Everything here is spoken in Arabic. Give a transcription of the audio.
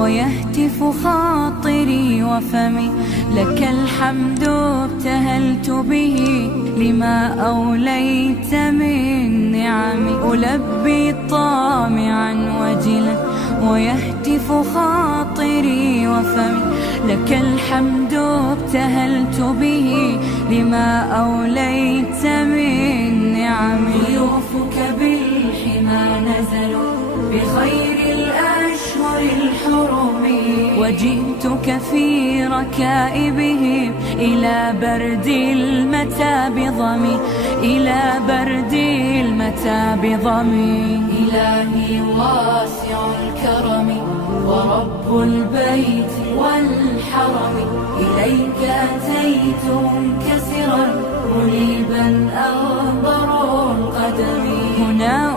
ويهتف خاطري وفمي. لك الحمد ابتهلت به لما أوليت من نعمي. ألبي طامعا وجلا ويهتف خاطري وفمي. لك الحمد ابتهلت به لما أوليت من نعمي. ضيوفك بالحمى نزلوا بخير الأشهر الحرم، وجئتك في ركائبهم إلى برد المتى بضمي، إلى برد المتى بضمي. إلهي واسع الكرم ورب البيت والحرم، إليك أتيت منكسرا منيبا أغبر القدم. هنا